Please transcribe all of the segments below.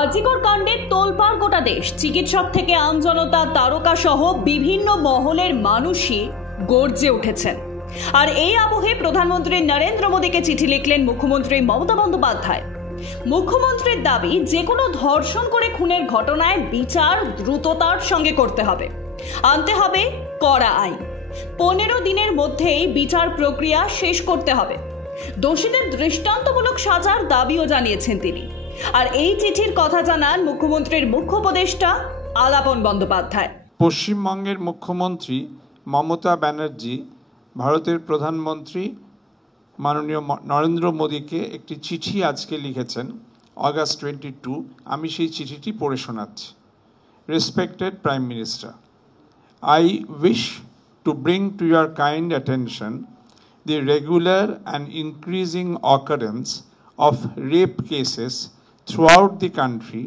আজিকর কাণ্ডে তোলপাড় গোটা দেশ। চিকিৎসক থেকে আমজনতা, তারকা সহ বিভিন্ন মহলের মানুষই গর্জে উঠেছেন। আর এই আবহে প্রধানমন্ত্রী নরেন্দ্র মোদীকে চিঠি লিখলেন মুখ্যমন্ত্রী মমতা বন্দ্যোপাধ্যায়। মুখ্যমন্ত্রীর দাবি, যে কোনো ধর্ষণ করে খুনের ঘটনায় বিচার দ্রুততার সঙ্গে করতে হবে, আনতে হবে কড়া আইন। 15 দিনের মধ্যেই বিচার প্রক্রিয়া শেষ করতে হবে। দোষীদের দৃষ্টান্তমূলক সাজার দাবিও জানিয়েছেন তিনি। আর এই চিঠির কথা জানান মুখ্যমন্ত্রীর মুখ্য উপদেষ্টা আলাপন বন্দ্যোপাধ্যায়। পশ্চিমবঙ্গের মুখ্যমন্ত্রী মমতা ব্যানার্জি ভারতের প্রধানমন্ত্রী মাননীয় নরেন্দ্র মোদীকে একটি চিঠি আজকে লিখেছেন, August 22। আমি সেই চিঠিটি পড়ে শোনাচ্ছি। Respected Prime Minister, I wish to bring to your kind attention the regular and increasing occurrence of rape cases throughout the country,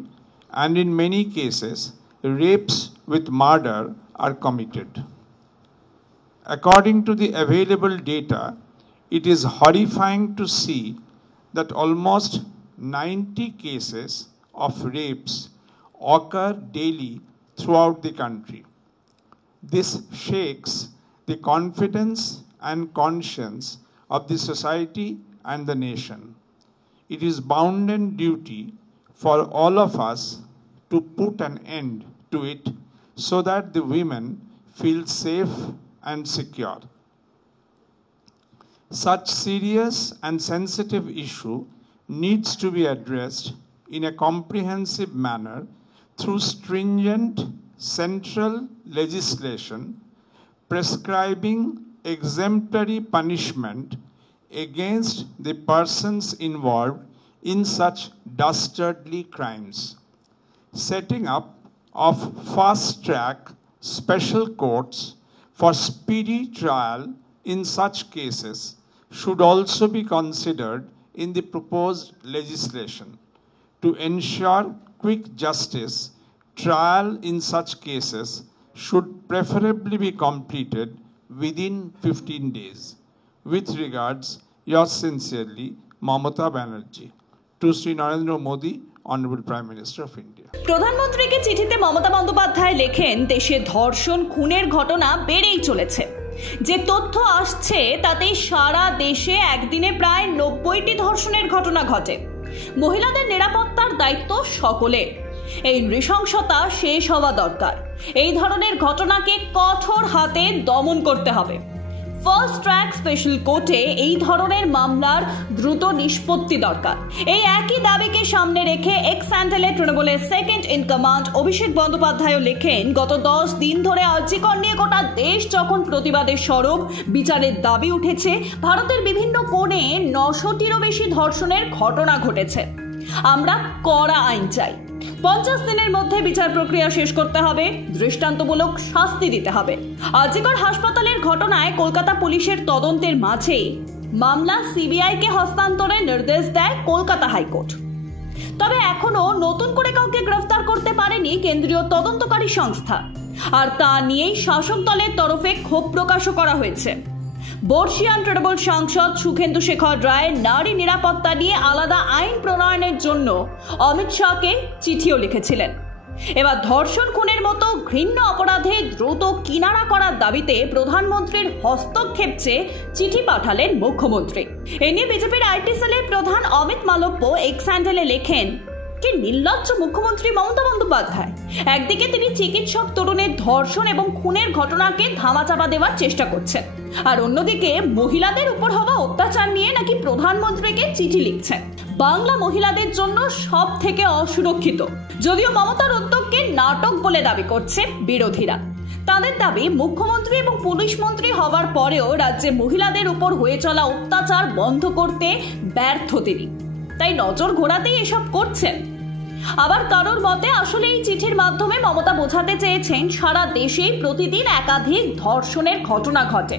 and in many cases, rapes with murder are committed. According to the available data, it is horrifying to see that almost 90 cases of rapes occur daily throughout the country. This shakes the confidence and conscience of the society and the nation. It is bounden duty for all of us to put an end to it so that the women feel safe and secure. Such serious and sensitive issue needs to be addressed in a comprehensive manner through stringent central legislation prescribing exemplary punishment against the persons involved in such dastardly crimes. Setting up of fast-track special courts for speedy trial in such cases should also be considered in the proposed legislation. To ensure quick justice, trial in such cases should preferably be completed within 15 days. With regards, yours sincerely, Mamata Banerjee. To Sri Narendra Modi, Honorable Prime Minister of India. প্রধানমন্ত্রীকে চিঠিতে মমতা বন্দ্যোপাধ্যায় লেখেন, দেশে ধর্ষণ খুনের ঘটনা বেড়েই চলেছে। যে তথ্য আসছে তাতে সারা দেশে একদিনে প্রায় 90টি ধর্ষণের ঘটনা ঘটে। মহিলাদের নিরাপত্তার দায়িত্ব সকলের। এই নৃশংসতা শেষ হওয়া দরকার। এই ধরনের ঘটনাকে কঠোর হাতে দমন করতে হবে। ফার্স্ট ট্র্যাক স্পেশাল কোর্টে এই ধরনের মামলার দ্রুত নিষ্পত্তি দরকার। এই একই দাবিকে সামনে রেখে এক্স হ্যান্ডেলে তৃণমূলের second in command Abhishek Bandyopadhyay লেখেন, গত 10 দিন ধরে আর্জিকর নিয়ে গোটা দেশ যখন প্রতিবাদের সরব, বিচারের দাবি উঠেছে, ভারতের বিভিন্ন কোণে 900টিরও বেশি ধর্ষণের ঘটনা ঘটেছে। আমরা কড়া আইন চাই। 50 দিনের মধ্যে বিচার প্রক্রিয়া শেষ করতে হবে, দৃষ্টান্তমূলক শাস্তি দিতে হবে। আজিকর হাসপাতালের ঘটনায় কলকাতা পুলিশের তদন্তের মাঝেই মামলা সিবিআইকে হস্তান্তরের নির্দেশ দেয় কলকাতা হাইকোর্ট। তবে এখনো নতুন করে কাউকে গ্রেফতার করতে পারেনি কেন্দ্রীয় তদন্তকারী সংস্থা। আর তা নিয়েই শাসক দলের তরফে ক্ষোভ প্রকাশও করা হয়েছে। বর্ষিয়ান তৃণমূল সাংসদ সুখেন্দু শেখর রায় নারী নিরাপত্তা নিয়ে আলাদা আইন প্রণয়নের জন্য অমিত শাহকে চিঠিও লিখেছিলেন। এবার ধর্ষণ খুনের মতো ঘৃণ্য অপরাধে দ্রুত কিনারা করার দাবিতে প্রধানমন্ত্রীর হস্তক্ষেপ চেয়ে চিঠি পাঠালেন মুখ্যমন্ত্রী। এ নিয়ে বিজেপির আইটি সেলের প্রধান অমিত মালব্য এক্স হ্যান্ডেলে লেখেন, কি নির্লজ্জ মুখ্যমন্ত্রী মমতা বন্দ্যোপাধ্যায়। একদিকে তিনি চিকিৎসক তরুণের ধর্ষণ এবং খুনের ঘটনাকে ধামাচাপা দেওয়ার চেষ্টা করছেন, আর অন্যদিকে মহিলাদের উপর হওয়া অত্যাচার নিয়ে নাকি প্রধানমন্ত্রীকে চিঠি লিখছেন। বাংলা মহিলাদের জন্য সব থেকে অসুরক্ষিত। যদিও মমতার উদ্যোগকে নাটক বলে দাবি করছে বিরোধীরা। তাদের দাবি, মুখ্যমন্ত্রী এবং পুলিশ মন্ত্রী হওয়ার পরেও রাজ্যে মহিলাদের উপর হয়ে চলা অত্যাচার বন্ধ করতে ব্যর্থ তিনি, তাই নজর ঘোরাতেই এসব করছেন। আবার কারোর মতে আসলে এই চিঠির মাধ্যমে মমতা বোঝাতে চেয়েছেন সারা দেশেই প্রতিদিন একাধিক ধর্ষণের ঘটনা ঘটে,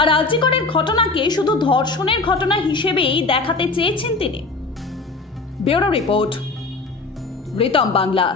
আর আজিকরের ঘটনাকে শুধু ধর্ষণের ঘটনা হিসেবেই দেখাতে চেয়েছেন তিনি। Bureau report, Ritam Bangla.